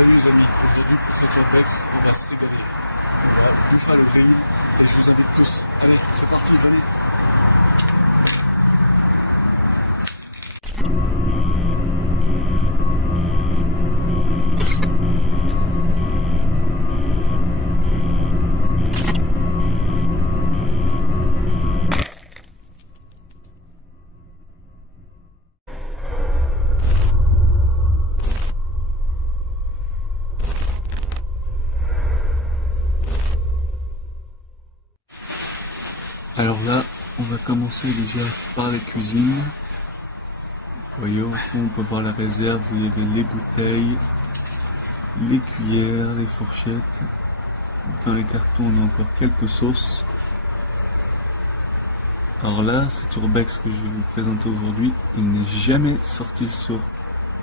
Salut les amis, aujourd'hui pour cette urbex, on va se régaler. On va bouffer le grill et je vous invite tous. Allez, c'est parti, venez. Alors là, on va commencer déjà par la cuisine. Vous voyez, au fond, on peut voir la réserve où il y avait les bouteilles, les cuillères, les fourchettes. Dans les cartons, on a encore quelques sauces. Alors là, cet urbex que je vais vous présenter aujourd'hui, il n'est jamais sorti sur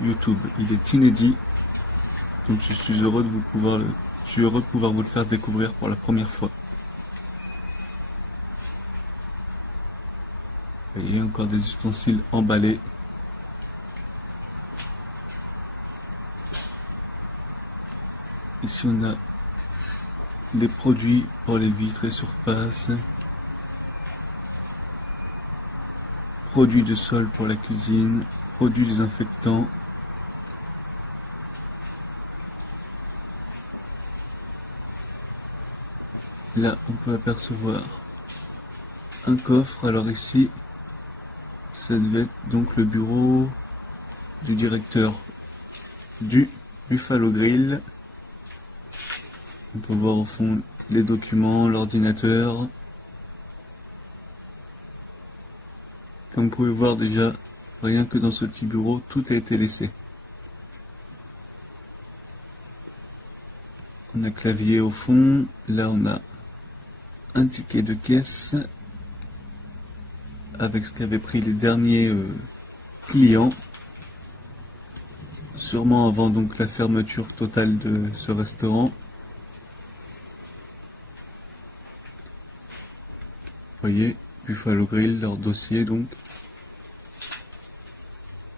YouTube. Il est inédit. Donc je suis heureux de pouvoir vous le faire découvrir pour la première fois. Vous voyez, encore des ustensiles emballés. Ici on a les produits pour les vitres et surfaces. Produits de sol pour la cuisine. Produits désinfectants. Là on peut apercevoir un coffre. Alors ici, ça devait être donc le bureau du directeur du Buffalo Grill. On peut voir au fond les documents, l'ordinateur. Comme vous pouvez voir déjà, rien que dans ce petit bureau, tout a été laissé. On a clavier au fond, là on a un ticket de caisse avec ce qu'avaient pris les derniers clients, sûrement avant donc la fermeture totale de ce restaurant. Vous voyez, Buffalo Grill, leur dossier donc.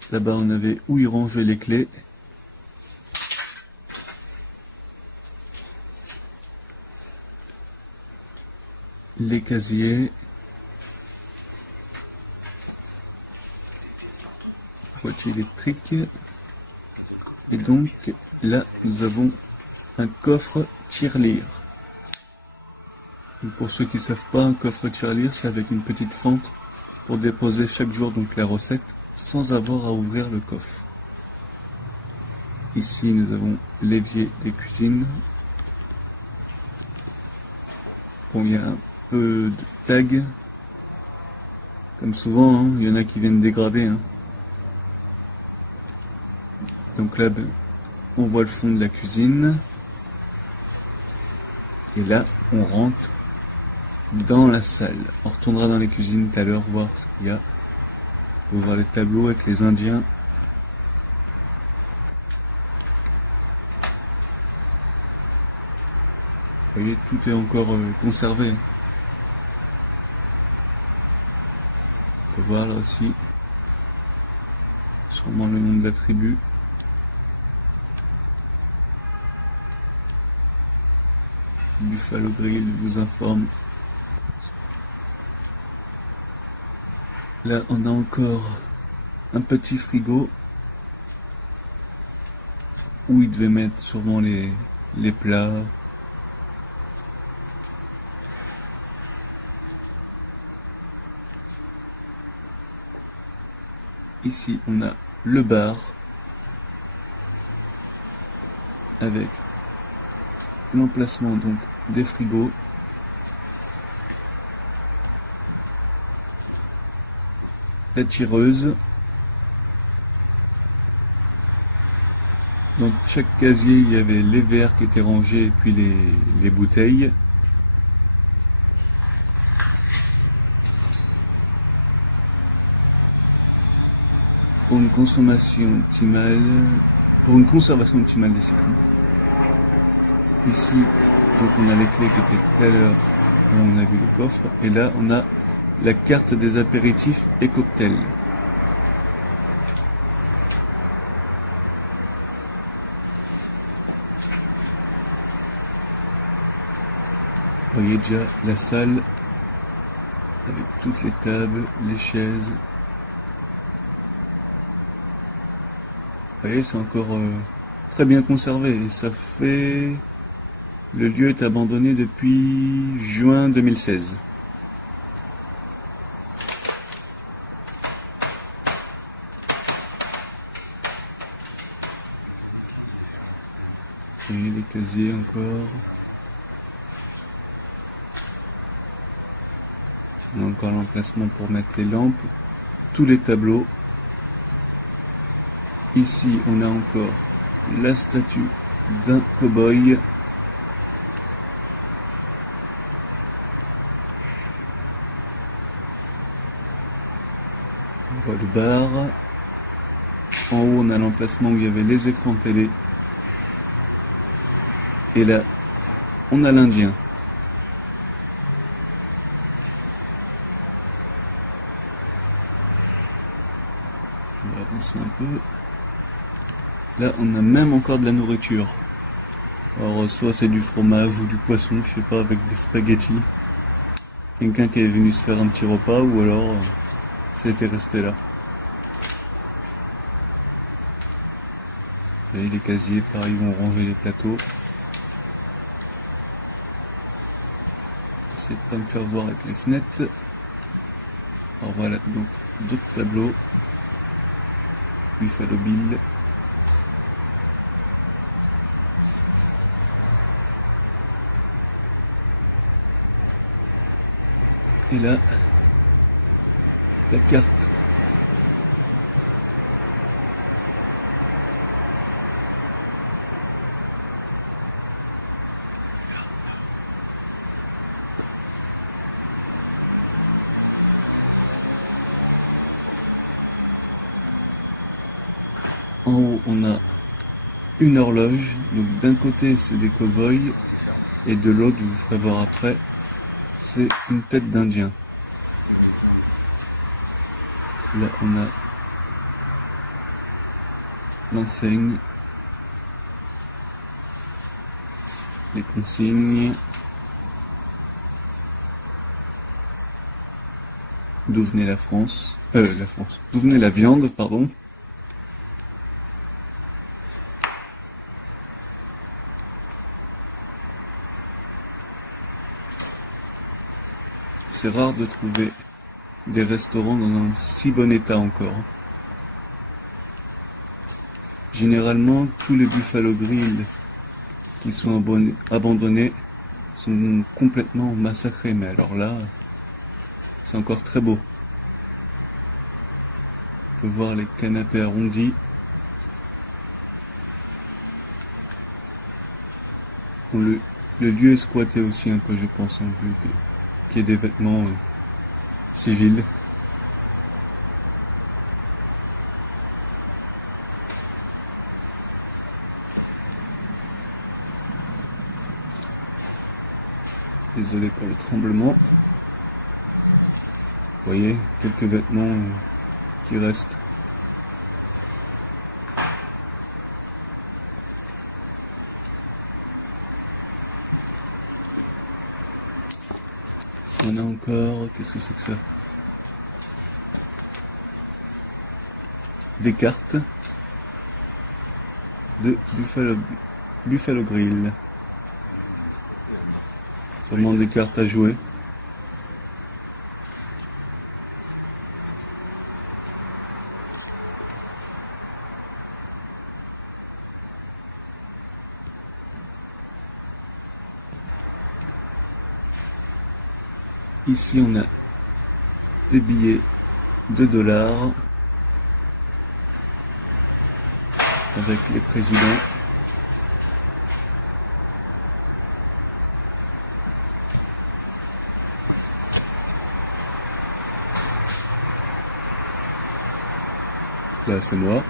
Là-bas on avait où ils rangeaient les clés. Les casiers. Voiture électrique. Et donc là nous avons un coffre tirelire. Pour ceux qui ne savent pas, un coffre tirelire, c'est avec une petite fente pour déposer chaque jour donc la recette sans avoir à ouvrir le coffre. Ici nous avons l'évier des cuisines. Bon, il y a un peu de tags, comme souvent, hein, il y en a qui viennent dégrader. Hein. Donc là, on voit le fond de la cuisine. Et là, on rentre dans la salle. On retournera dans les cuisines tout à l'heure, voir ce qu'il y a. On peut voir les tableaux avec les Indiens. Vous voyez, tout est encore conservé. On peut voir là aussi, sûrement le nom de la tribu. Buffalo Grill vous informe. Là, on a encore un petit frigo où il devait mettre sûrement les plats. Ici, on a le bar avec l'emplacement donc des frigos. La tireuse. Dans chaque casier, il y avait les verres qui étaient rangés et puis les bouteilles. Pour une consommation conservation optimale des citrons. Ici, donc on a les clés qui étaient tout à l'heure où on a vu le coffre, et là on a la carte des apéritifs et cocktails. Vous voyez déjà la salle avec toutes les tables, les chaises. Vous voyez, c'est encore très bien conservé et ça fait... Le lieu est abandonné depuis juin 2016. Et les casiers encore. On a encore l'emplacement pour mettre les lampes. Tous les tableaux. Ici, on a encore la statue d'un cow-boy. On voit le bar. En haut, on a l'emplacement où il y avait les écrans télé. Et là, on a l'Indien. On va avancer un peu. Là, on a même encore de la nourriture. Alors, soit c'est du fromage ou du poisson, je sais pas, avec des spaghettis. Quelqu'un qui est venu se faire un petit repas, ou alors c'était resté là. Et les casiers, pareil, vont ranger les plateaux. J'essaie de pas me faire voir avec les fenêtres. Alors voilà, donc d'autres tableaux. Buffalo Bill. Et là, la carte. En haut, on a une horloge. Donc d'un côté, c'est des cow-boys. Et de l'autre, je vous ferai voir après, c'est une tête d'Indien. Là, on a l'enseigne, les consignes, d'où venait la France, d'où venait la viande, pardon. C'est rare de trouver des restaurants dans un si bon état encore. Généralement, tous les Buffalo Grill qui sont abandonnés sont complètement massacrés. Mais alors là, c'est encore très beau. On peut voir les canapés arrondis. Bon, le lieu est squatté aussi un peu, je pense, en vue qu'il y ait des vêtements civils. Désolé pour le tremblement. Vous voyez, quelques vêtements qui restent. On a encore, qu'est-ce que c'est que ça? Des cartes de Buffalo Grill. Vraiment des cartes à jouer. Ici on a des billets de $, avec les présidents. Là c'est moi.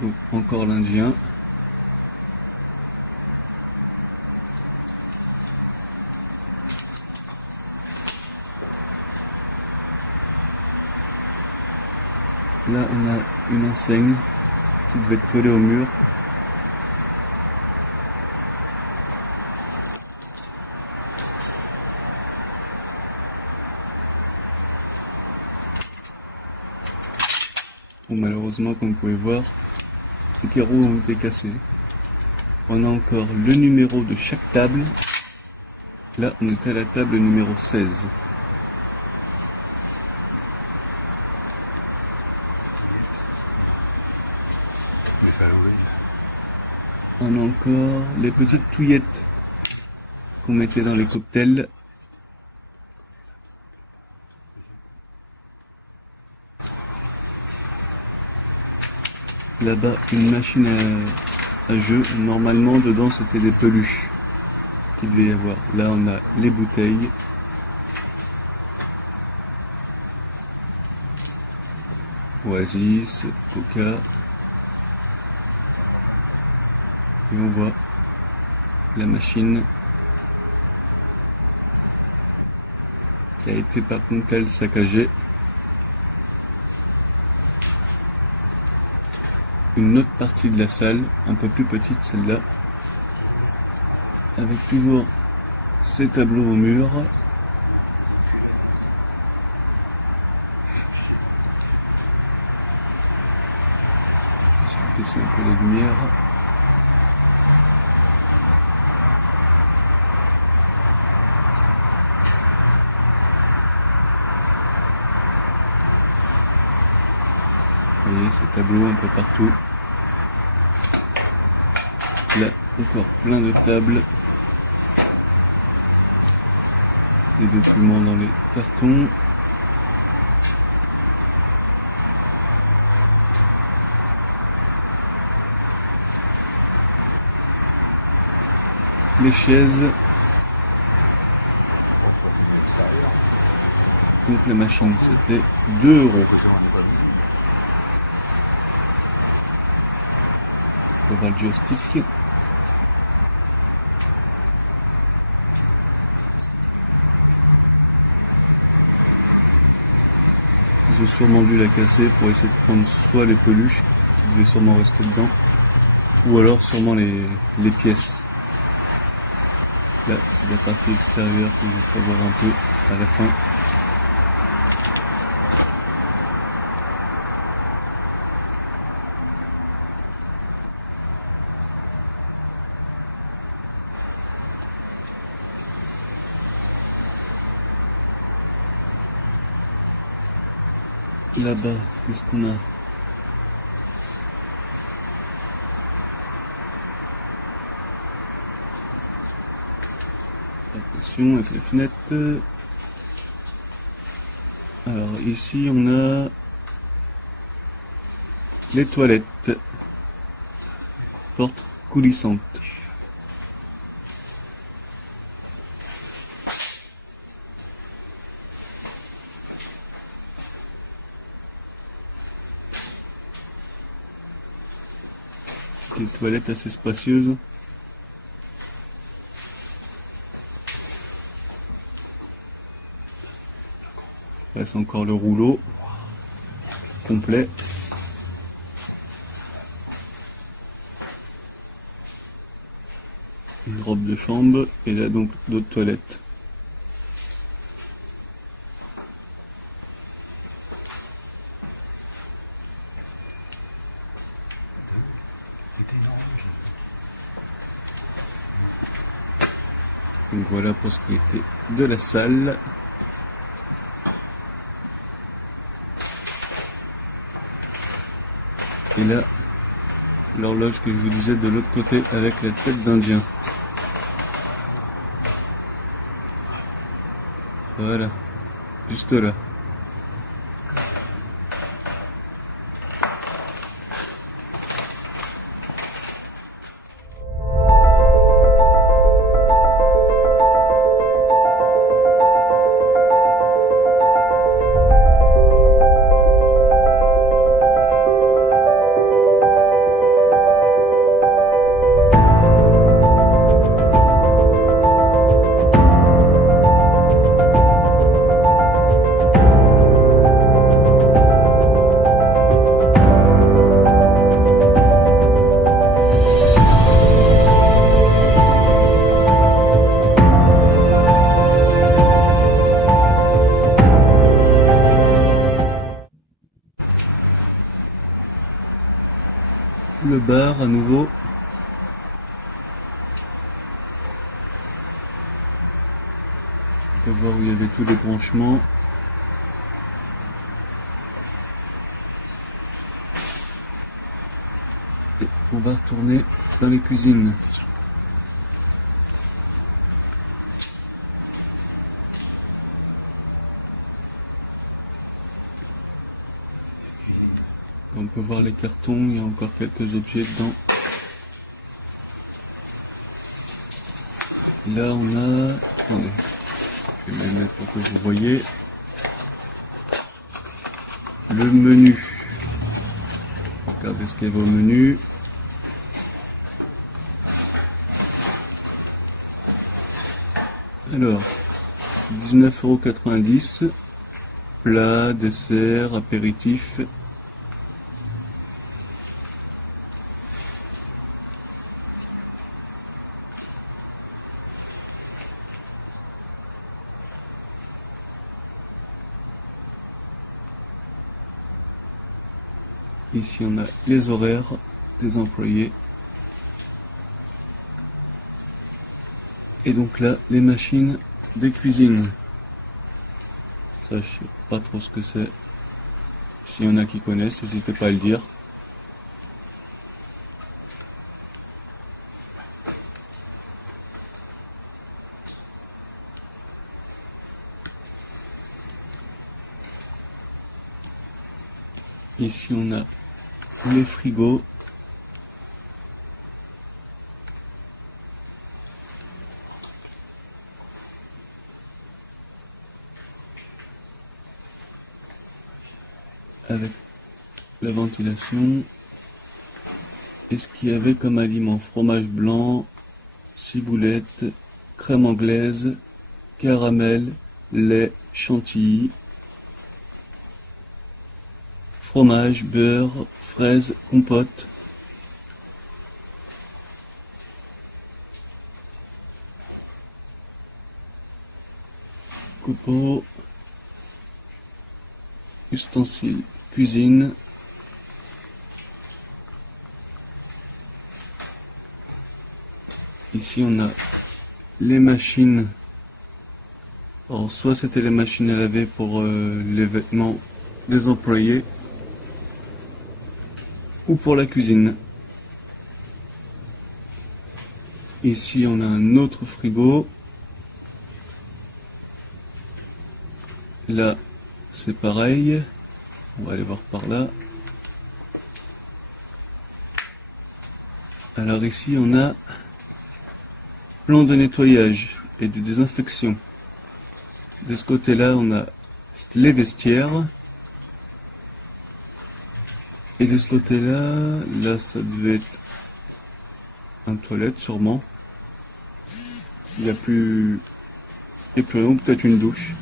Donc encore l'Indien. Là on a une enseigne qui devait être collé au mur. Bon, malheureusement, comme vous pouvez voir, les carreaux ont été cassés. On a encore le numéro de chaque table. Là, on était à la table numéro 16. On a encore les petites touillettes qu'on mettait dans les cocktails. Là-bas, une machine à jeu. Normalement, dedans, c'était des peluches qu'il devait y avoir. Là, on a les bouteilles. Oasis, Coca. Et on voit la machine qui a été par contre elle saccagée. Une autre partie de la salle, un peu plus petite celle-là, avec toujours ces tableaux au mur. Je vais baisser un peu la lumière. Vous voyez ces tableaux un peu partout. Là, encore plein de tables. Des documents dans les cartons. Les chaises. Donc la machine c'était 2 €. On va voir le joystick. Ils ont sûrement dû la casser pour essayer de prendre soit les peluches qui devaient sûrement rester dedans, ou alors sûrement les pièces. Là c'est la partie extérieure que je vous ferai voir un peu à la fin. Là-bas, qu'est-ce qu'on a? Attention avec les fenêtres. Alors ici on a les toilettes. Porte coulissante. Des toilettes assez spacieuses. Là c'est encore le rouleau complet. Une robe de chambre et là donc d'autres toilettes. Donc voilà pour ce qui était de la salle. Et là, l'horloge que je vous disais de l'autre côté avec la tête d'Indien. Voilà, juste là. le bar à nouveau. On peut voir où il y avait tous les branchements. Et on va retourner dans les cuisines. On peut voir les cartons, il y a encore quelques objets dedans. Là on a... Attendez, je vais me le mettre pour que vous voyez. Le menu. Regardez ce qu'il y avait au menu. Alors, 19,90 €. Plat, dessert, apéritif. Ici on a les horaires des employés. Et donc là, les machines des cuisines. Ça, je sais pas trop ce que c'est. S'il y en a qui connaissent, n'hésitez pas à le dire. Ici on a les frigos. Avec la ventilation. Et ce qu'il y avait comme aliment: fromage blanc, ciboulette, crème anglaise, caramel, lait, chantilly, fromage, beurre, fraises, compote. Coupeau, ustensiles, cuisine. Ici on a les machines. Alors soit c'était les machines à laver pour les vêtements des employés, ou pour la cuisine. Ici on a un autre frigo. Là c'est pareil. On va aller voir par là. Alors ici on a plan de nettoyage et de désinfection. De ce côté-là on a les vestiaires. Et de ce côté-là, là ça devait être un toilette sûrement. Il n'y a plus rien, ou peut-être une douche.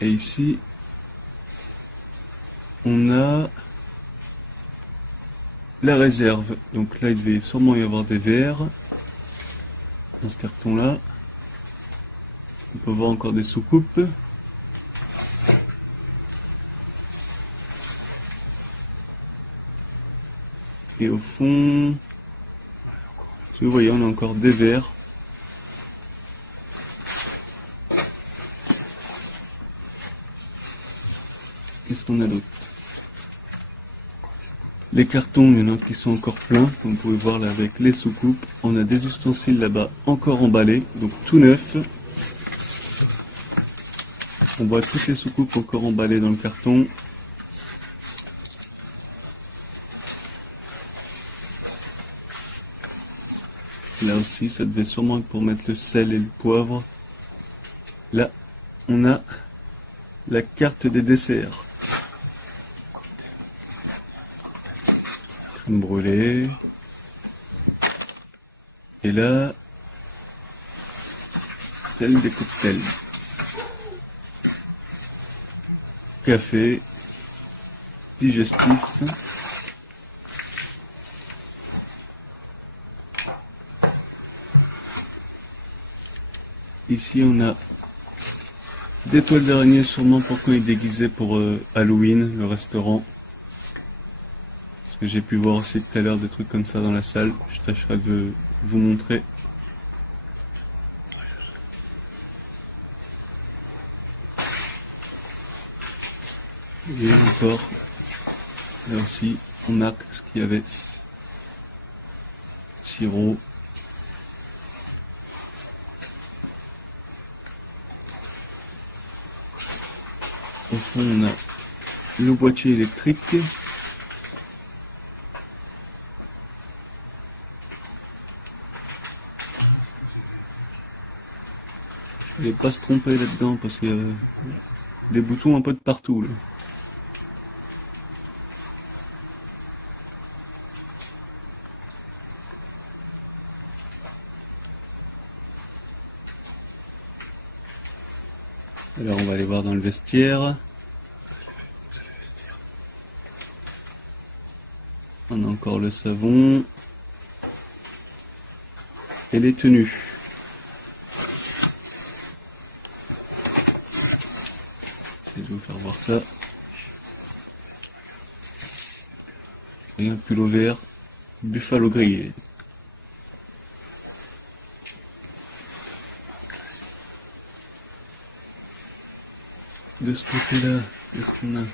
Et ici, on a la réserve. Donc là, il devait sûrement y avoir des verres dans ce carton-là. On peut voir encore des soucoupes. Et au fond, si vous voyez, on a encore des verres. Qu'est-ce qu'on a d'autre? Les cartons, il y en a qui sont encore pleins, comme vous pouvez voir là avec les soucoupes. On a des ustensiles là-bas encore emballés, donc tout neuf. On voit toutes les soucoupes encore emballées dans le carton. Là aussi, ça devait sûrement être pour mettre le sel et le poivre. Là, on a la carte des desserts. Crème brûlée. Et là, celle des cocktails. Café, digestif. Ici on a des toiles d'araignée sûrement pour quand il est déguisé pour Halloween, le restaurant. Parce que j'ai pu voir aussi tout à l'heure des trucs comme ça dans la salle. Je tâcherai de vous montrer. Et encore, là aussi, on marque ce qu'il y avait. Sirop. Au fond, on a le boîtier électrique. Je vais pas se tromper là-dedans parce qu'il y a des boutons un peu de partout là. Alors on va aller voir dans le vestiaire. On a encore le savon et les tenues. Je vais vous faire voir ça. Et un pull vert Buffalo grillé. De ce côté-là, qu'est-ce qu'on a?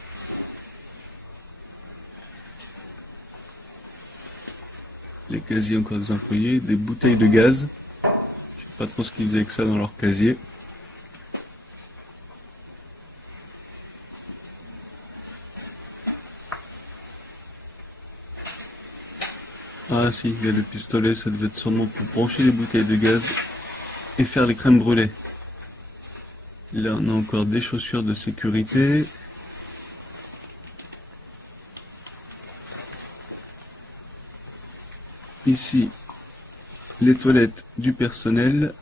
Les casiers encore des employés, des bouteilles de gaz. Je sais pas trop ce qu'ils faisaient avec ça dans leur casier. Ah si, il y a le pistolet, ça devait être sûrement pour brancher les bouteilles de gaz et faire les crèmes brûlées. Là on a encore des chaussures de sécurité. Ici, les toilettes du personnel.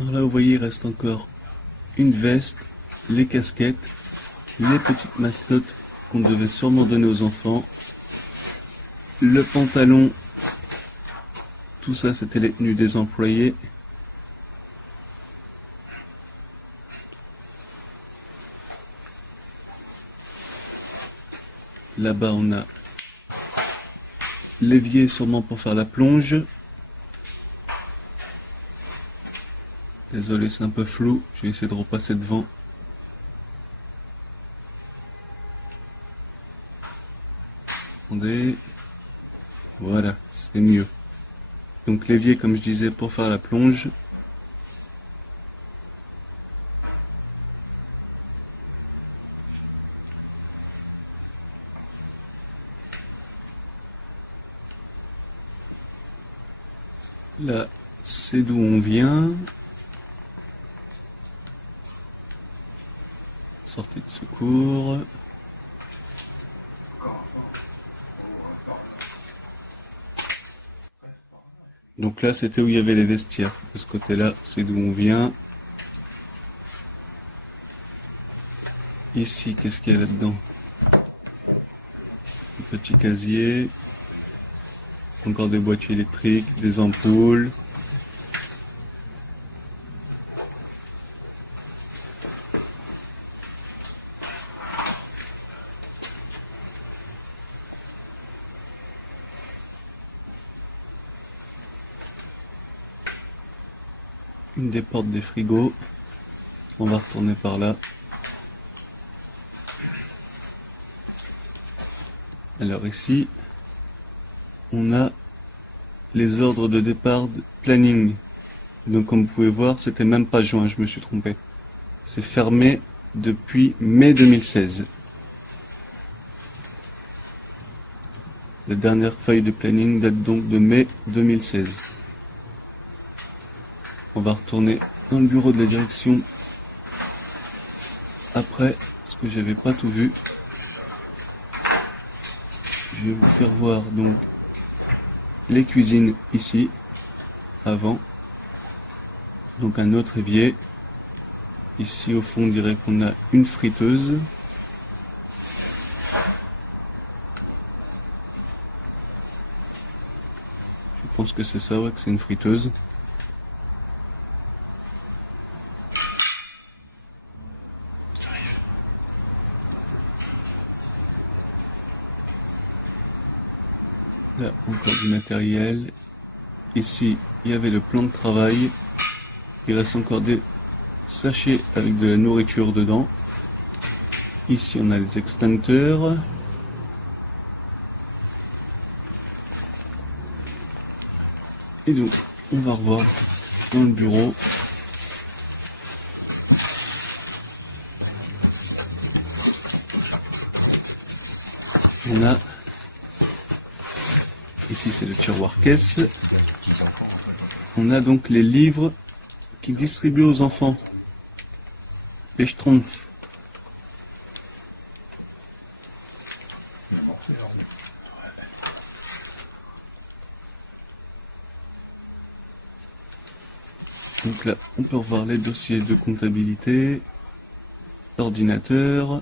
Alors là, vous voyez, il reste encore une veste, les casquettes, les petites mascottes qu'on devait sûrement donner aux enfants, le pantalon, tout ça c'était les tenues des employés. Là-bas on a l'évier sûrement pour faire la plonge. Désolé, c'est un peu flou, je vais essayer de repasser devant. Attendez. Voilà, c'est mieux. Donc l'évier, comme je disais, pour faire la plonge. Là, c'est d'où on vient. Sortie de secours. Donc là, c'était où il y avait les vestiaires. De ce côté-là, c'est d'où on vient. Ici, qu'est-ce qu'il y a là-dedans? Un petit casier. Encore des boîtiers électriques, des ampoules. Une des portes des frigos. On va retourner par là. Alors ici, on a les ordres de départ de planning. Donc comme vous pouvez voir, c'était même pas juin, je me suis trompé. C'est fermé depuis mai 2016. La dernière feuille de planning date donc de mai 2016. On va retourner dans le bureau de la direction après, parce que j'avais pas tout vu. Je vais vous faire voir donc les cuisines ici, avant. Donc un autre évier. Ici au fond on dirait qu'on a une friteuse. Je pense que c'est ça, ouais, que c'est une friteuse. Là encore du matériel. Ici il y avait le plan de travail. Il reste encore des sachets avec de la nourriture dedans. Ici on a les extincteurs. Et donc on va revoir dans le bureau. On a ici c'est le tiroir caisse. On a donc les livres qui distribuent aux enfants. Les schtroumpfs. Donc là, on peut revoir les dossiers de comptabilité, l'ordinateur,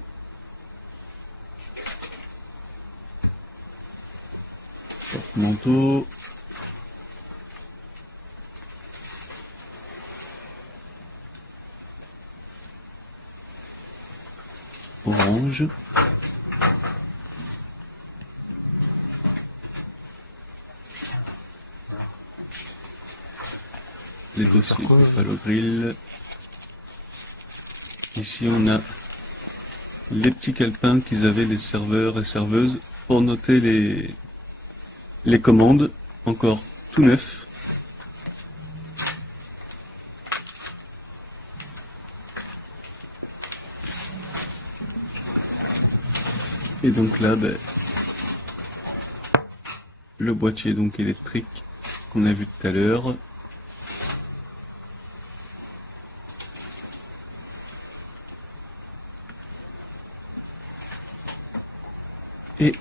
porte-manteau, orange, les dossiers Buffalo Grill. Ici on a les petits calepins qu'ils avaient les serveurs et serveuses pour noter les commandes, encore tout neuf. Et donc là, ben, le boîtier donc électrique qu'on a vu tout à l'heure. Et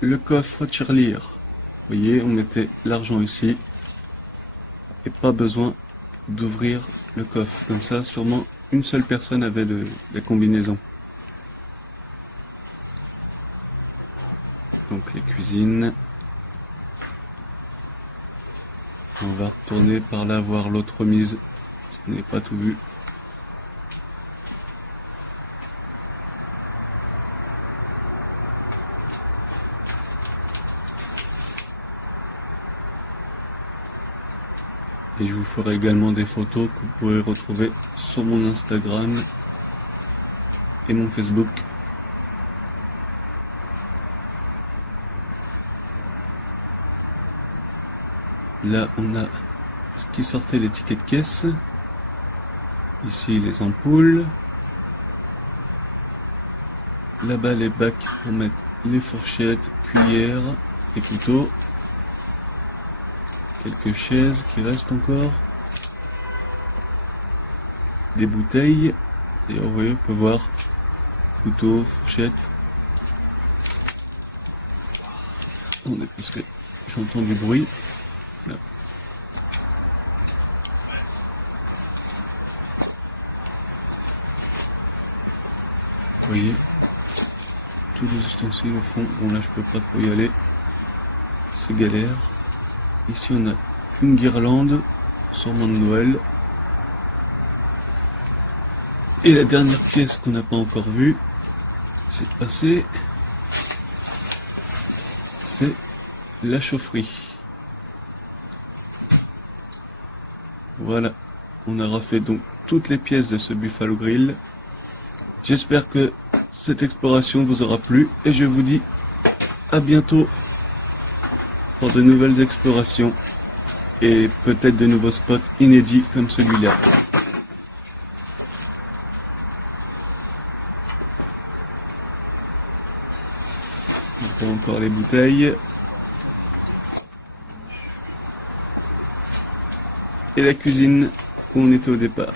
le coffre tirelire. Vous voyez, on mettait l'argent ici. Et pas besoin d'ouvrir le coffre. Comme ça, sûrement une seule personne avait la combinaison. Donc les cuisines. On va retourner par là voir l'autre remise. Parce qu'on n'est pas tout vu. Et je vous ferai également des photos que vous pourrez retrouver sur mon Instagram et mon Facebook. Là, on a ce qui sortait les tickets de caisse. Ici, les ampoules. Là-bas, les bacs pour mettre les fourchettes, cuillères et couteaux. Quelques chaises qui restent encore. Des bouteilles. Et vous voyez, on peut voir couteau, fourchette. Attendez, parce que j'entends du bruit. Là. Vous voyez, tous les ustensiles au fond. Bon là, je peux pas trop y aller. C'est galère. Ici on a une guirlande, sûrement de Noël. Et la dernière pièce qu'on n'a pas encore vue, c'est passé, c'est la chaufferie. Voilà, on aura fait donc toutes les pièces de ce Buffalo Grill. J'espère que cette exploration vous aura plu et je vous dis à bientôt pour de nouvelles explorations et peut-être de nouveaux spots inédits comme celui-là. On voit encore les bouteilles. Et la cuisine. où on était au départ.